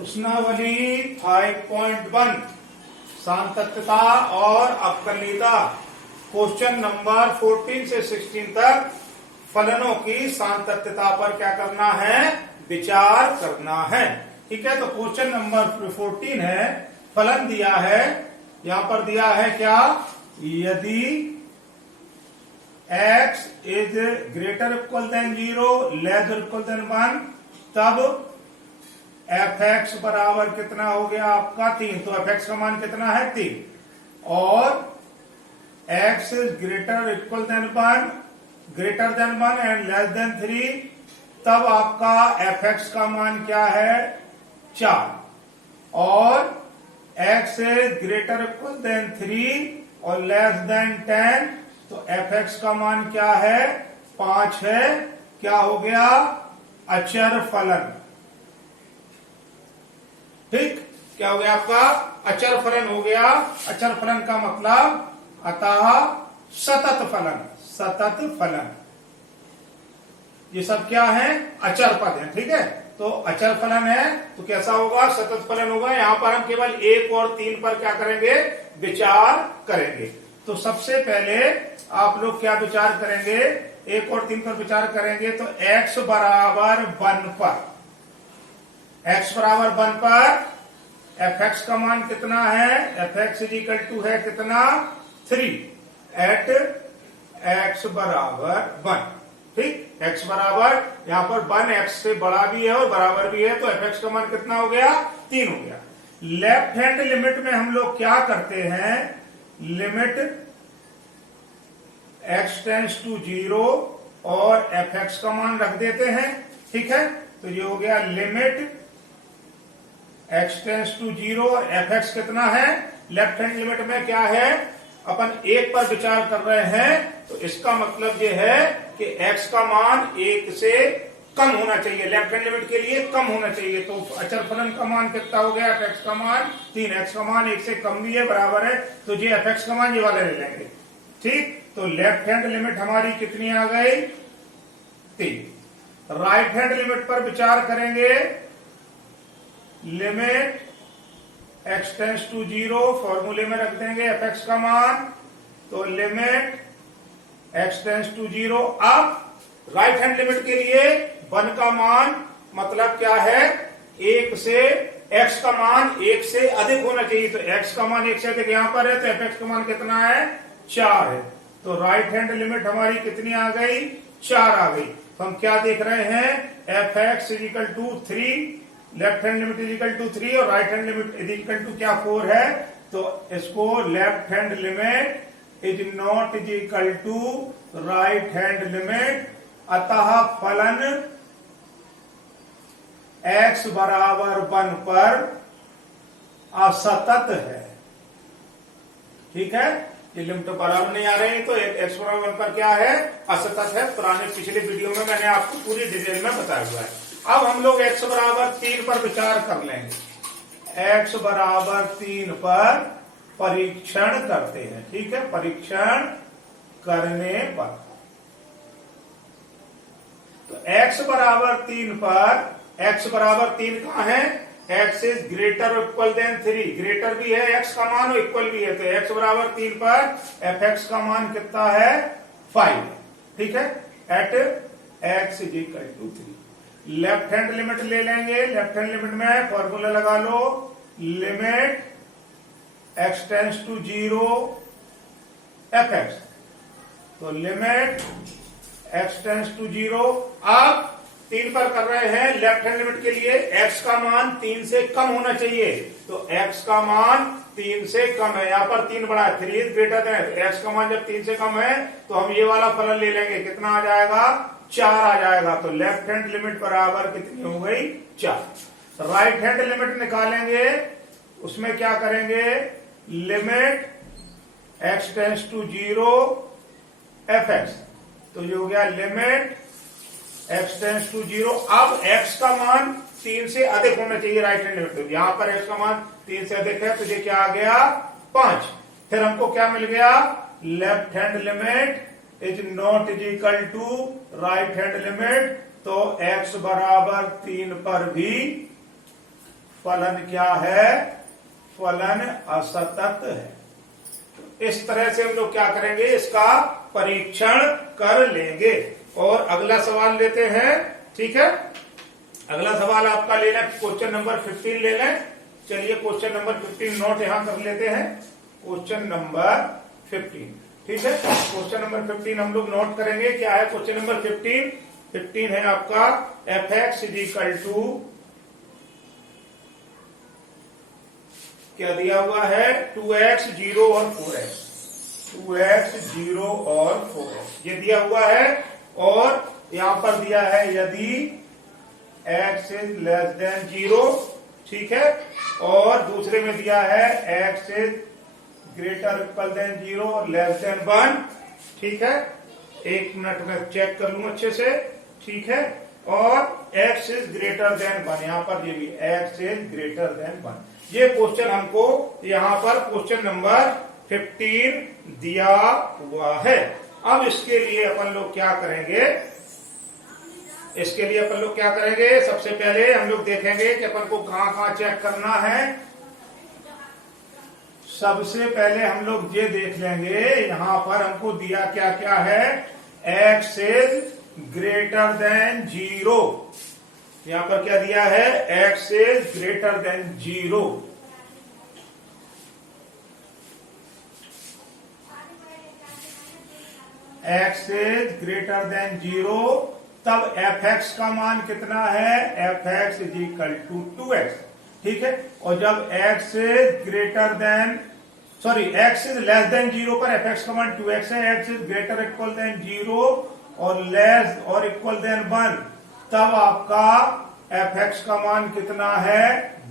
प्रश्नावली 5.1 सांतत्यता और अवकलनीयता question number 14 से 16 तक फलनों की सांतत्यता पर क्या करना है, विचार करना है। ठीक है, तो क्वेश्चन नंबर 14 है, फलन दिया है, यहां पर दिया है क्या, यदि x is greater equal than 0 less equal than 1 तब fx बराबर कितना हो गया आपका 3। तो fx का मान कितना है 3 और x is greater equal than 1 greater than 1 and less than 3 तब आपका fx का मान क्या है 4 और x is greater equal than 3 और लेस देन 10 तो fx का मान क्या है 5 है। क्या हो गया, अचर फलन। ठीक, क्या हो गया आपका अचर फलन हो गया। अचर फलन का मतलब अतः सतत फलन, सतत फलन, ये सब क्या है, अचर पद है। ठीक है, तो अचर फलन है तो कैसा होगा, सतत फलन होगा। यहां पर हम केवल 1 और 3 पर क्या करेंगे, विचार करेंगे। तो सबसे पहले आप लोग क्या विचार करेंगे, 1 और 3 पर विचार करेंगे। तो x बराबर 1 पर, x बराबर 1 पर fx का मान कितना है, fx इज इक्वल टू है कितना 3 एट x बराबर 1। ठीक, x बराबर यहां पर 1 x से बड़ा भी है और बराबर भी है, तो fx का मान कितना हो गया 3 हो गया। लेफ्ट हैंड लिमिट में हम लोग क्या करते हैं, लिमिट x टेंड्स टू 0 और fx का मान रख देते हैं। ठीक है, तो ये हो गया लिमिट x टेंड्स टू 0 और fx कितना है, लेफ्ट हैंड लिमिट में क्या है, अपन 1 पर विचार कर रहे हैं, तो इसका मतलब ये है कि x का मान 1 से कम होना चाहिए, लेफ्ट हैंड लिमिट के लिए कम होना चाहिए। तो अचर फलन का मान कितना हो गया, fx का मान 3, x का मान 1 से कम भी है, बराबर है, तो ये fx का मान ये वाला ले लेंगे। ठीक, तो लेफ्ट हैंड लिमिट हमारी कितनी आ गई 3। राइट हैंड लिमिट पर विचार करेंगे, लिमिट x टेंड्स टू 0 फॉर्मूले में रख देंगे fx का मान, तो लिमिट x टेंड्स टू 0। अब राइट हैंड लिमिट के लिए 1 का मान मतलब क्या है, 1 से x का मान 1 से अधिक होना चाहिए, तो x का मान 1 से अधिक यहां पर है, तो fx का मान कितना है 4 है। तो राइट हैंड लिमिट हमारी कितनी आ गई 4 आ गई। तो हम क्या देख रहे हैं, fx is equal to 3, left hand limit is equal to 3 और right hand limit is equal to क्या 4 है, तो इसको left hand limit is not is equal to right hand limit, अतः फलन x बराबर 1 पर असतत है। ठीक है, ये लिमिट बराबर नहीं आ रही है, तो x बराबर 1 पर क्या है, असतत है। पुराने पिछले वीडियो में मैंने आपको पूरी डिटेल में बताया हुआ है। अब हम लोग x बराबर 3 पर विचार कर लेंगे। x बराबर 3 पर परीक्षण करते हैं। ठीक है, परीक्षण करने पर तो x बराबर 3 पर, x बराबर 3 कहां है, x is greater equal than 3, greater भी है x का मान और इक्वल भी है, तो x बराबर 3 पर fx का मान कितना है 5। ठीक है, at x is equal to 3। Left hand limit ले लेंगे, लेफ्ट हैंड लिमिट में फॉर्मूला लगा लो, limit x tends to 0 fx, तो लिमिट x टेंड्स टू 0। अब 3 पर कर रहे हैं, लेफ्ट हैंड लिमिट के लिए x का मान 3 से कम होना चाहिए, तो x का मान 3 से कम है, यहां पर 3 बड़ा है, 3 इज ग्रेटर देन, x का मान जब 3 से कम है तो हम ये वाला फलन ले लेंगे, कितना आ जाएगा 4 आ जाएगा। तो लेफ्ट हैंड लिमिट बराबर कितनी हो गई 4। राइट हैंड लिमिट निकालेंगे, उसमें क्या करेंगे, limit x tends to 0 fx, तो ये हो गया लिमिट x टेंड्स टू 0। अब x का मान 3 से अधिक होना चाहिए राइट हैंड लिमिट, तो यहां पर x का मान 3 से अधिक है, तो ये क्या आ गया 5। फिर हमको क्या मिल गया, left hand limit is not is equal to right hand limit, तो x बराबर 3 पर भी फलन क्या है? फलन असतत है। इस तरह से हम लोग क्या करेंगे, इसका परीक्षण कर लेंगे। और अगला सवाल लेते हैं, ठीक है। अगला सवाल आपका लेना क्वेश्चन नंबर 15 ले लें। चलिए क्वेश्चन नंबर 15 नोट यहां कर लेते हैं। क्वेश्चन नंबर 15, ठीक है। क्वेश्चन नंबर 15 हम लोग नोट करेंगे। क्या है क्वेश्चन नंबर 15? 15 है आपका f x is equal to, क्या दिया हुआ है? 2x 0 और 4x, 2x 0 और 4x ये दिया हुआ है। और यहां पर दिया है यदि x इज लेस देन 0, ठीक है। और दूसरे में दिया है x is greater equal than 0 और लेस देन 1, ठीक है। एक मिनट में चेक कर लूं अच्छे से, ठीक है। और x इज ग्रेटर देन 1, यहां पर ये भी x इज ग्रेटर देन 1। ये क्वेश्चन हमको यहां पर क्वेश्चन नंबर 15 दिया हुआ है। अब इसके लिए अपन लोग क्या करेंगे, सबसे पहले हम लोग देखेंगे कि अपन को कहां कहां चेक करना है। सबसे पहले हम लोग ये देख लेंगे, यहां पर हमको दिया क्या क्या है? x इज ग्रेटर देन 0, यहां पर क्या दिया है? x is greater then 0। x is greater then 0, तब fx का मान कितना है? fx is equal to 2x, ठीक है। और जब x is greater than x is less than 0 पर fx का मान 2x है, x is greater equal than 0 और लेस और इक्वल देन 1, तब आपका fx का मान कितना है?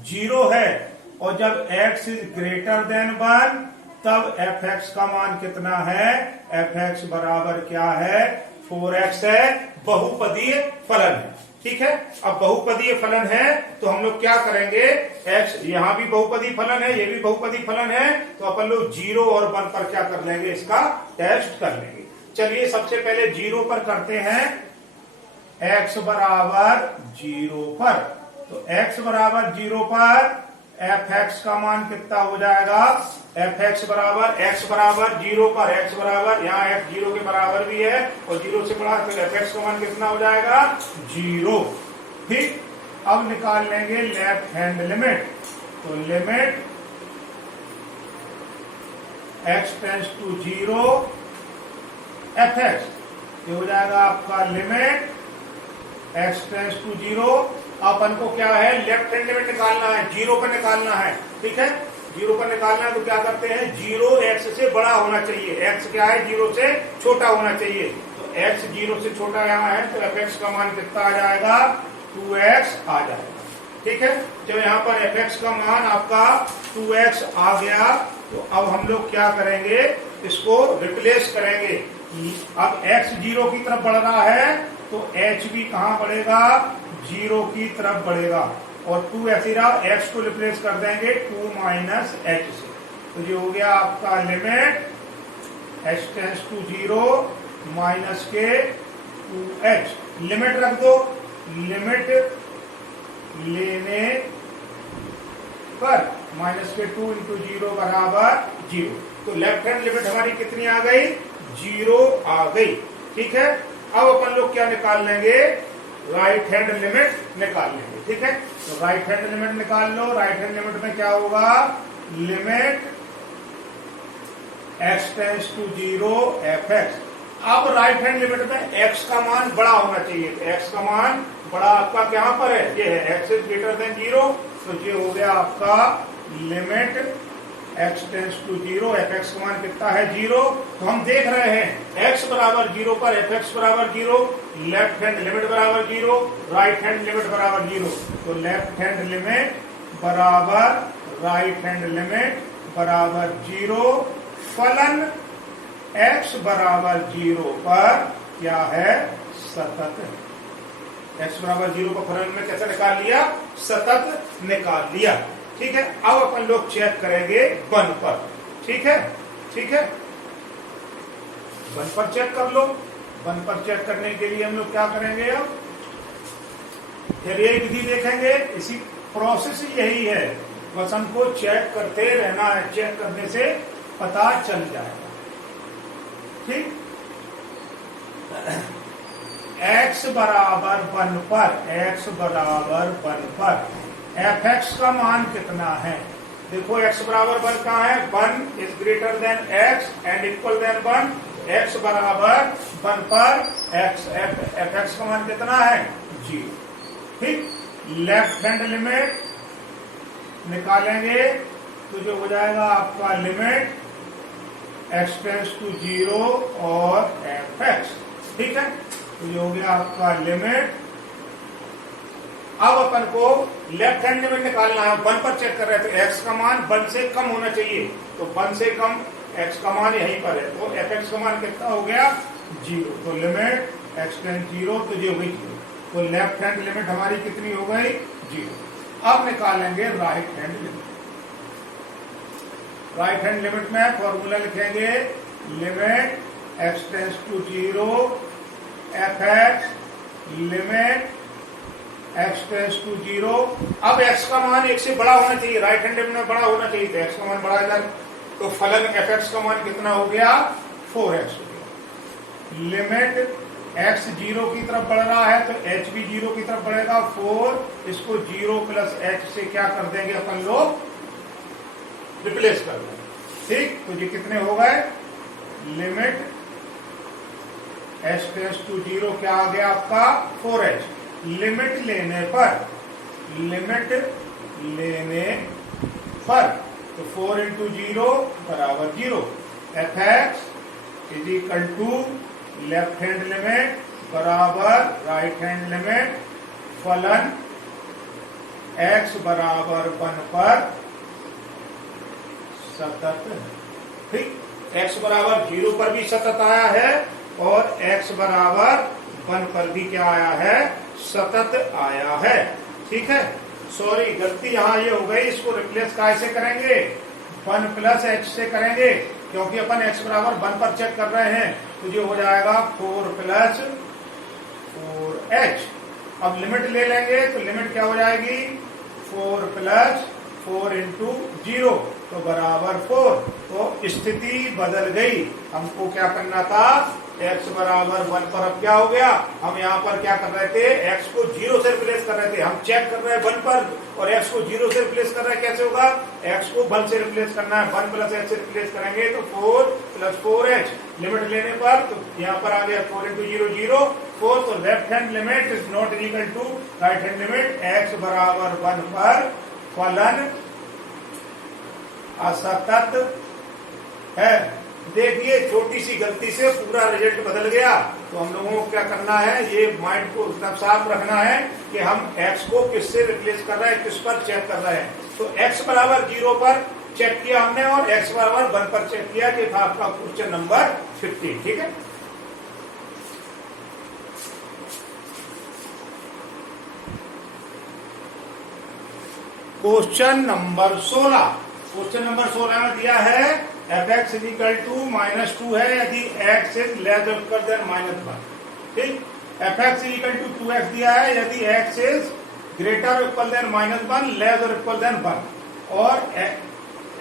0 है। और जब x इज ग्रेटर देन 1, तब fx का मान कितना है? fx बराबर क्या है? 4x है। बहुपदीय फलन है, ठीक है। अब बहुपदीय फलन है तो हम लोग क्या करेंगे, x यहां भी बहुपदीय फलन है, ये भी बहुपदीय फलन है, तो अपन लोग 0 और 1 पर क्या कर लेंगे, इसका टेस्ट कर लेंगे। चलिए सबसे पहले 0 पर करते हैं, x बराबर 0 पर। तो x बराबर 0 पर fx का मान कितना हो जाएगा? fx बराबर x बराबर 0 पर, x बराबर यहाँ x 0 के बराबर भी है और 0 से बड़ा, तो fx का मान कितना हो जाएगा? 0। ठीक, अब निकाल लेंगे लेफ्ट हैंड लिमिट। तो limit x tends to 0 fx, ये हो जाएगा आपका लिमिट x टेंड्स टू 0। अपन को क्या है, लेफ्ट हैंड लिमिट निकालना है, 0 पर निकालना है, ठीक है। 0 पर निकालना है तो क्या करते हैं, 0 x से बड़ा होना चाहिए, x क्या है 0 से छोटा होना चाहिए। तो x 0 से छोटा यहाँ है तो fx का मान कितना आ जाएगा? 2x आ जाएगा, ठीक है। जब यहाँ पर fx का मान आपका 2x आ गया तो अब हम लोग क्या करेंगे, इसको रिप्लेस करेंगे। अब x 0 की तरफ बढ़ रहा है तो h भी कहां बढ़ेगा? 0 की तरफ बढ़ेगा। और 2 ऐसी रहा, x को रिप्लेस कर देंगे 2 माइनस h से। तो ये हो गया आपका limit h tends to 0 minus के 2h। लिमिट रख दो, लिमिट लेने पर माइनस के 2 इंटू 0 बराबर 0। तो लेफ्ट हैंड लिमिट हमारी कितनी आ गई? 0 आ गई, ठीक है। अब अपन लोग क्या निकाल लेंगे, राइट हैंड लिमिट निकाल लेंगे, ठीक है। तो राइट हैंड लिमिट निकाल लो। राइट हैंड लिमिट में क्या होगा, limit x tends to 0 fx। अब राइट हैंड लिमिट में x का मान बड़ा होना चाहिए, तो x का मान बड़ा आपका कहां पर है, ये है x इज ग्रेटर देन 0। तो ये हो गया आपका limit x tends to 0 fx का मान कितना है? 0। तो हम देख रहे हैं x बराबर 0 पर fx बराबर 0, लेफ्ट हैंड लिमिट बराबर 0, राइट हैंड लिमिट बराबर 0। तो लेफ्ट हैंड लिमिट बराबर राइट हैंड लिमिट बराबर 0। फलन x बराबर 0 पर क्या है? सतत है। x बराबर 0 पर फलन में कैसे निकाल लिया? सतत निकाल लिया, ठीक है। अब अपन लोग चेक करेंगे 1 पर, ठीक है, ठीक है। 1 पर चेक कर लो। 1 पर चेक करने के लिए हम लोग क्या करेंगे, अब फिर ये विधि देखेंगे, इसी प्रोसेस यही है, बस हमको चेक करते रहना है, चेक करने से पता चल जाएगा। ठीक, x बराबर 1 पर, x बराबर 1 पर fx का मान कितना है? देखो x बराबर 1 कहाँ है? 1 is greater than x and equal than 1। x बराबर 1 पर fx का मान कितना है? 0। ठीक, लेफ्ट हैंड लिमिट निकालेंगे तो जो हो जाएगा आपका लिमिट x टेंड्स टू 0 और fx। ठीक है, तो ये हो गया आपका लिमिट। अब अपन को लेफ्ट हैंड लिमिट निकालना है, 1 पर चेक कर रहे थे, x का मान 1 से कम होना चाहिए, तो 1 से कम x का मान यहीं पर है, तो fx का मान कितना हो गया? 0। तो लिमिट x टेंड्स 0, तो ये हो गई 0। तो लेफ्ट हैंड लिमिट हमारी कितनी हो गई? 0। अब निकालेंगे right hand limit. Right hand limit में फॉर्मूला लिखेंगे limit x tends to 0 fx limit x tends to 0। अब x का मान 1 से बड़ा होना चाहिए, राइट हैंड लिमिट में बड़ा होना चाहिए, तो x का मान बड़ा है, तो फलन fx का मान कितना हो गया? 4x हो गया। लिमिट x 0 की तरफ बढ़ रहा है तो h भी 0 की तरफ बढ़ेगा, 4 इसको 0 प्लस h से क्या कर देंगे अपन लोग? रिप्लेस कर देंगे। ठीक, तो ये कितने हो गए? लिमिट h टेंड्स टू 0 क्या आ गया आपका? 4h। लिमिट लेने पर, लिमिट लेने पर तो 4 इंटू 0 बराबर 0। fx is equal to left hand limit बराबर राइट हैंड लिमिट फलन x बराबर 1 पर सतत। ठीक, x बराबर 0 पर भी सतत आया है और x बराबर 1 पर भी क्या आया है? सतत आया है। ठीक है, सॉरी गलती यहां ये हो गई, इसको रिप्लेस कैसे करेंगे? 1 प्लस h से करेंगे, क्योंकि अपन x बराबर 1 पर चेक कर रहे हैं, तो जो हो जाएगा 4 प्लस 4h। अब लिमिट ले लेंगे तो लिमिट क्या हो जाएगी? 4 प्लस 4 इंटू 0 तो बराबर 4। तो स्थिति बदल गई, हमको क्या करना था? x बराबर 1 पर अब क्या हो गया? हम यहाँ पर क्या कर रहे थे? x को 0 से रिप्लेस कर रहे थे, हम चेक कर रहे हैं 1 पर और x को 0 से रिप्लेस कर रहे हैं। कैसे होगा? x को 1 से रिप्लेस करना है, 1 प्लस h से रिप्लेस करेंगे तो 4 प्लस 4h। लिमिट लेने पर तो यहाँ पर आ गया 4 इंटू 0 0 4। तो left hand limit is not equal to right hand limit. x बराबर 1 पर फलन असतत है। देखिए छोटी सी गलती से पूरा रिजल्ट बदल गया, तो हम लोगों को क्या करना है? ये माइंड को साफ रखना है कि हम x को किससे रिप्लेस कर रहे हैं, किस पर चेक कर रहे हैं। तो x बराबर 0 पर चेक किया हमने और x बराबर 1 पर चेक किया, कि था आपका क्वेश्चन नंबर 15। ठीक है, क्वेश्चन नंबर 16। क्वेश्चन नंबर 16 में दिया है fx इज इक्वल टू -2 है यदि x इज लेस और इक्वल देन -1। ठीक, fx is equal to 2x दिया है यदि x इज ग्रेटर और इक्वल देन -1, लेस और इक्वल देन 1, और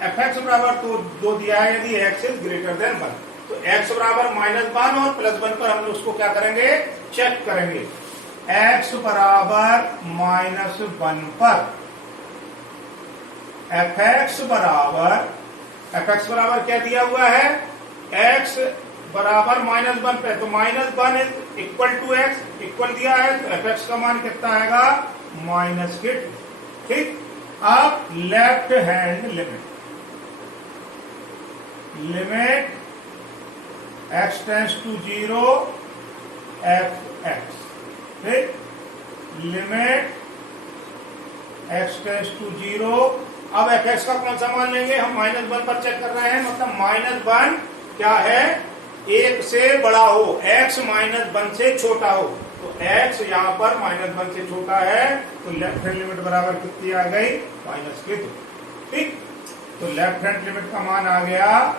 fx बराबर तो 2 दिया है यदि x इज ग्रेटर देन 1। तो x बराबर -1 और +1 पर हम उसको क्या करेंगे? चेक करेंगे। x बराबर -1 पर fx बराबर क्या दिया हुआ है? x बराबर -1 पे, तो -1 is equal to x, equal दिया है तो fx का मान कितना आएगा? -2। ठीक, अब left hand limit, limit x tends to 0 fx। ठीक, लिमिट x टेंड्स टू 0। अब fx का कौन सा मान लेंगे? हम -1 पर चेक कर रहे हैं, मतलब -1 क्या है? 1 से बड़ा हो, x -1 से छोटा हो, तो x यहाँ पर -1 से छोटा है, तो लेफ्ट हैंड लिमिट बराबर कितनी आ गई? -2। ठीक, तो लेफ्ट हैंड लिमिट का मान आ गया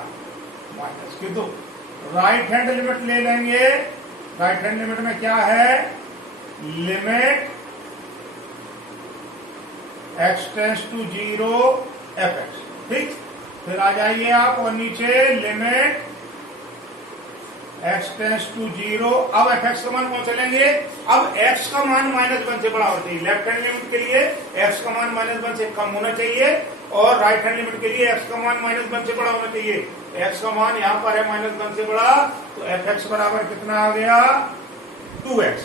-2। राइट हैंड लिमिट ले लेंगे। राइट हैंड लिमिट में क्या है? Limit x tends to 0 fx। ठीक, फिर आ जाइए आप और नीचे लिमिट x टेंस टू 0। अब fx का मान कौन सा लेंगे? अब x का मान -1 से बड़ा होना चाहिए। लेफ्ट हैंड लिमिट के लिए x का मान -1 से कम होना चाहिए और राइट हैंड लिमिट के लिए x का मान -1 से बड़ा होना चाहिए। x का मान यहाँ पर है -1 से बड़ा, तो fx बराबर कितना आ गया? 2x।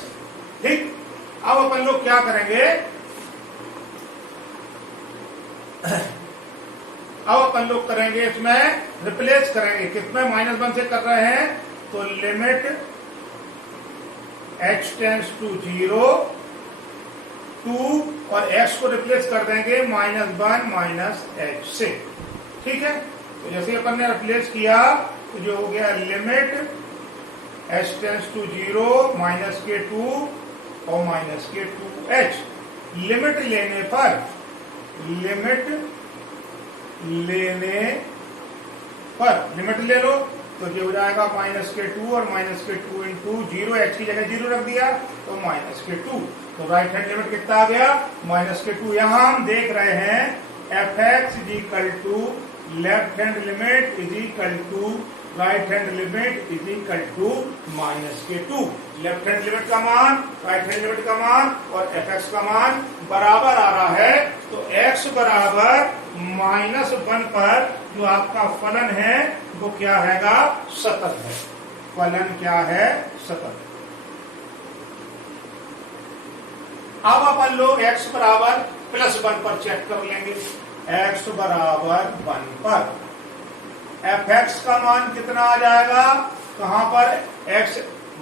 ठीक, अब अपन लोग क्या करेंगे? अब अपन लोग करेंगे इसमें रिप्लेस करेंगे। किसमें? -1 से कर रहे हैं तो लिमिट h टेंस टू 0 2 और x को रिप्लेस कर देंगे -1 -h से। ठीक है, तो जैसे अपन ने रिप्लेस किया तो जो हो गया limit h tends to 0 -k2 और -k2h। लिमिट लेने पर लिमिट ले लो तो जो हो जाएगा -k2 और -k2 इंटू 0, x की जगह 0 रख दिया तो -k2। तो राइट हैंड लिमिट कितना आ गया? -k2। यहां हम देख रहे हैं fx is equal to left hand limit is equal to right hand limit is equal to -k2। Left hand limit का मान, राइट हैंड लिमिट का मान और fx का मान बराबर आ रहा है। तो x बराबर -1 पर जो आपका फलन है वो क्या हैगा? सतत है। फलन क्या है? सतत। अब अपन लोग x बराबर +1 पर चेक कर लेंगे। x बराबर 1 पर fx का मान कितना आ जाएगा? कहां पर? x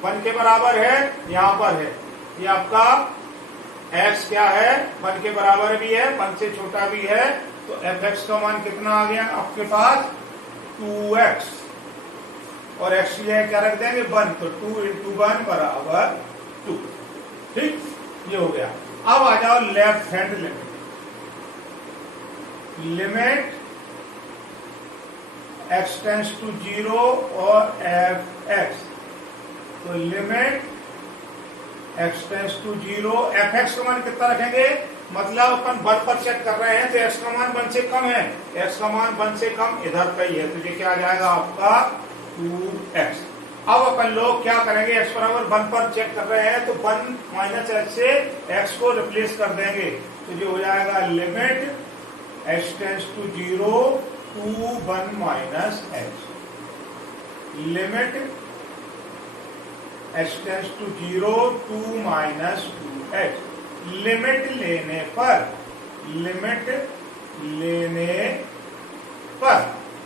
1 के बराबर है, यहां पर है। ये आपका x क्या है? 1 के बराबर भी है, 1 से छोटा भी है। तो fx का मान कितना आ गया आपके पास? 2x और x की जगह क्या रख देंगे? 1। तो 2 इंटू 1 बराबर 2। ठीक, ये हो गया। अब आ जाओ left hand limit. Limit x tends to 0 और fx। तो limit x tends to 0, fx का मान कितना रखेंगे? मतलब अपन 1 पर चेक कर रहे हैं तो x का मान 1 से कम है। x का मान 1 से कम इधर का ही है, तो ये क्या आ जाएगा आपका? 2x। अब अपन लोग क्या करेंगे? x बराबर 1 पर चेक कर रहे हैं तो 1 -h से x को रिप्लेस कर देंगे। तो जो हो जाएगा limit h tends to 0 2 1 -h। Limit h tends to 0 2 -2h। Limit लेने पर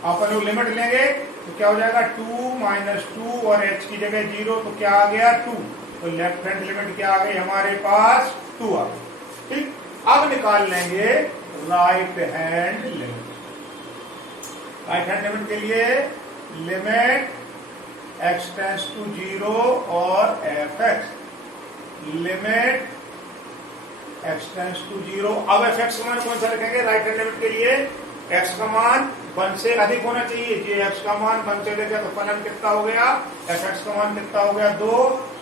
अपन लोग लिमिट लेंगे तो क्या हो जाएगा? 2 -2 और h की जगह 0, तो क्या आ गया? 2। तो लेफ्ट हैंड लिमिट क्या आ गई हमारे पास? 2 आ गई। ठीक, अब निकाल लेंगे right hand limit. Right hand limit के लिए लिमिट x टेंस टू 0 और fx। Limit x tends to 0। अब fx का मान कौन सा रखेंगे? राइट हैंड लिमिट के लिए x का मान 1 से अधिक होना चाहिए। ये x का मान 1 से अधिक है तो फलन कितना हो गया? fx का मान कितना हो गया? 2।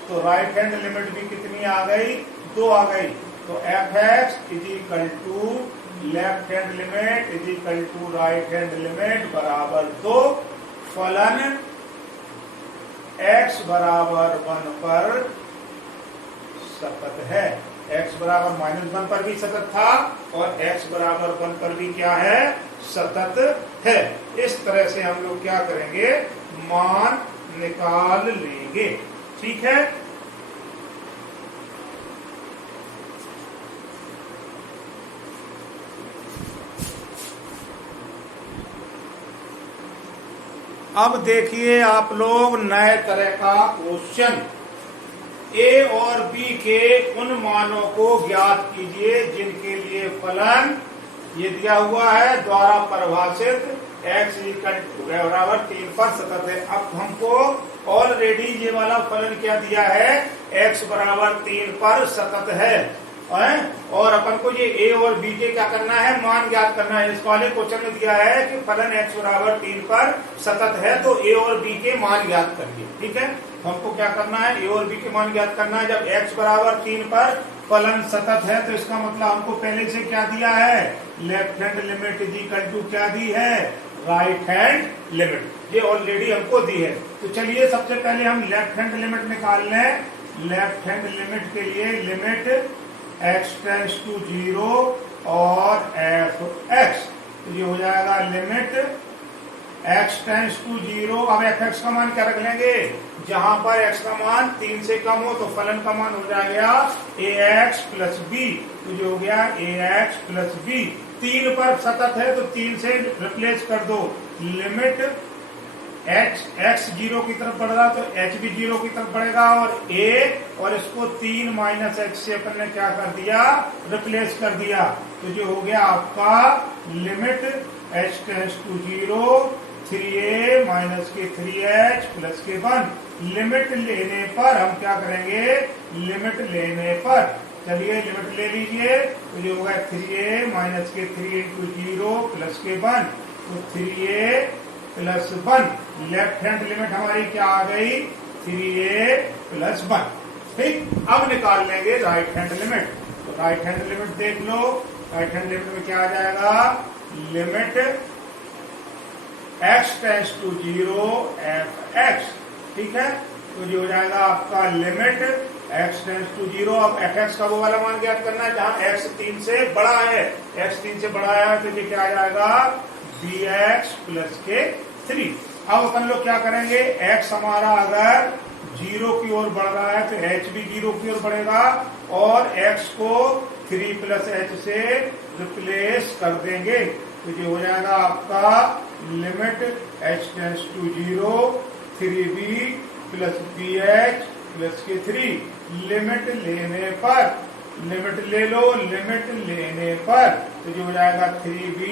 तो राइट हैंड लिमिट भी कितनी आ गई? 2 आ गई। तो fx is equal to left hand limit is equal to right hand limit बराबर 2। फलन x बराबर 1 पर सतत है। x बराबर -1 पर भी सतत था और x बराबर 1 पर भी क्या है? सतत है। इस तरह से हम लोग क्या करेंगे? मान निकाल लेंगे। ठीक है, अब देखिए आप लोग नए तरह का क्वेश्चन। a और b के उन मानों को ज्ञात कीजिए जिनके लिए फलन ये दिया हुआ है द्वारा परिभाषित x बराबर 3 पर सतत है। अब हमको ऑलरेडी ये वाला फलन क्या दिया है? x बराबर 3 पर सतत है और अपन को ये a और b के क्या करना है? मान ज्ञात करना है। इस वाले क्वेश्चन में दिया है कि फलन x बराबर 3 पर सतत है तो a और b के मान ज्ञात करिए। ठीक है, हमको क्या करना है? a और b के मान ज्ञात करना है। जब x बराबर 3 पर फलन सतत है तो इसका मतलब हमको पहले से क्या दिया है, left hand limit is equal to क्या दी है, राइट हैंड लिमिट, ये ऑलरेडी हमको दी है। तो चलिए सबसे पहले हम लेफ्ट हैंड लिमिट निकाल लें। लेफ्ट हैंड लिमिट के लिए लिमिट x टेंड्स टू 0 और f(x), तो ये हो जाएगा लिमिट x टेंड्स टू 0। अब f(x) का मान क्या रख लेंगे, जहां पर x का मान 3 से कम हो तो फलन का मान हो जाएगा ax प्लस b, तो ये हो गया ax प्लस b। 3 पर सतत है तो 3 से रिप्लेस कर दो, लिमिट x 0 की तरफ बढ़ रहा तो h भी 0 की तरफ बढ़ेगा, और a और इसको 3 माइनस x से अपन ने क्या कर दिया, रिप्लेस कर दिया। तो जो हो गया आपका limit h tends to 0 3a minus के 3h प्लस के 1। लिमिट लेने पर हम क्या करेंगे, लिमिट लेने पर चलिए लिमिट ले लीजिए, तो ये होगा 3a माइनस के 3 इंटू 0 प्लस के 1, तो 3a plus 1। Left hand limit हमारी क्या आ गई, 3a प्लस 1। ठीक, अब निकाल लेंगे राइट हैंड लिमिट। तो राइट हैंड लिमिट देख लो, राइट हैंड लिमिट में क्या आ जाएगा, limit x tends to 0 f(x), ठीक है। तो ये हो जाएगा आपका लिमिट x टेंड्स टू 0। अब f(x) का वो वाला मान ज्ञात करना है जहां x 3 से बड़ा है, x 3 से बड़ा है तो ये क्या आ जाएगा, bx प्लस के 3। अब अपन लोग क्या करेंगे, x हमारा अगर 0 की ओर बढ़ रहा है तो h भी 0 की ओर बढ़ेगा, और x को 3 प्लस h से रिप्लेस कर देंगे। तो ये हो जाएगा आपका limit h tends to 0 3b plus bh plus के 3। लिमिट लेने पर, लिमिट ले लो, लिमिट लेने पर तो जो हो जाएगा 3b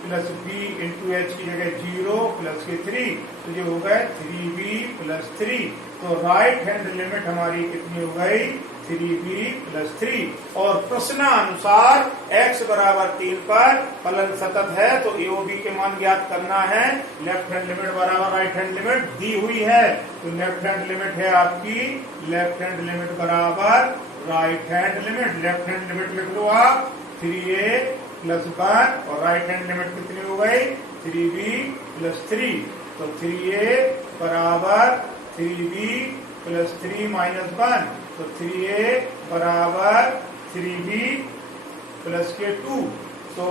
plus b into H की जगह 0 प्लस के 3, तो जो हो गए 3b प्लस 3। तो राइट हैंड लिमिट हमारी कितनी हो गई, 3b प्लस 3। और प्रश्नानुसार x बराबर 3 पर फलन सतत है तो AOB के मान ज्ञात करना है। लेफ्ट हैंड लिमिट बराबर राइट हैंड लिमिट दी हुई है, तो लेफ्ट हैंड लिमिट है आपकी, लेफ्ट हैंड लिमिट बराबर right hand limit. Left hand limit लिख लो आप 3a प्लस 1, और राइट हैंड लिमिट कितनी हो गई, 3b प्लस 3। तो 3a बराबर 3b प्लस 3 माइनस 1, तो 3a बराबर 3b प्लस के 2। तो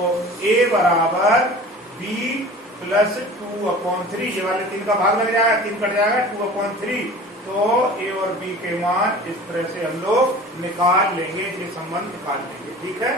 a बराबर b प्लस 2/3, ये वाले 3 का भाग लग जाएगा, 3 कट जाएगा, 2/3। तो a और b के मान इस तरह से हम लोग निकाल लेंगे, ये संबंध निकाल लेंगे, ठीक है।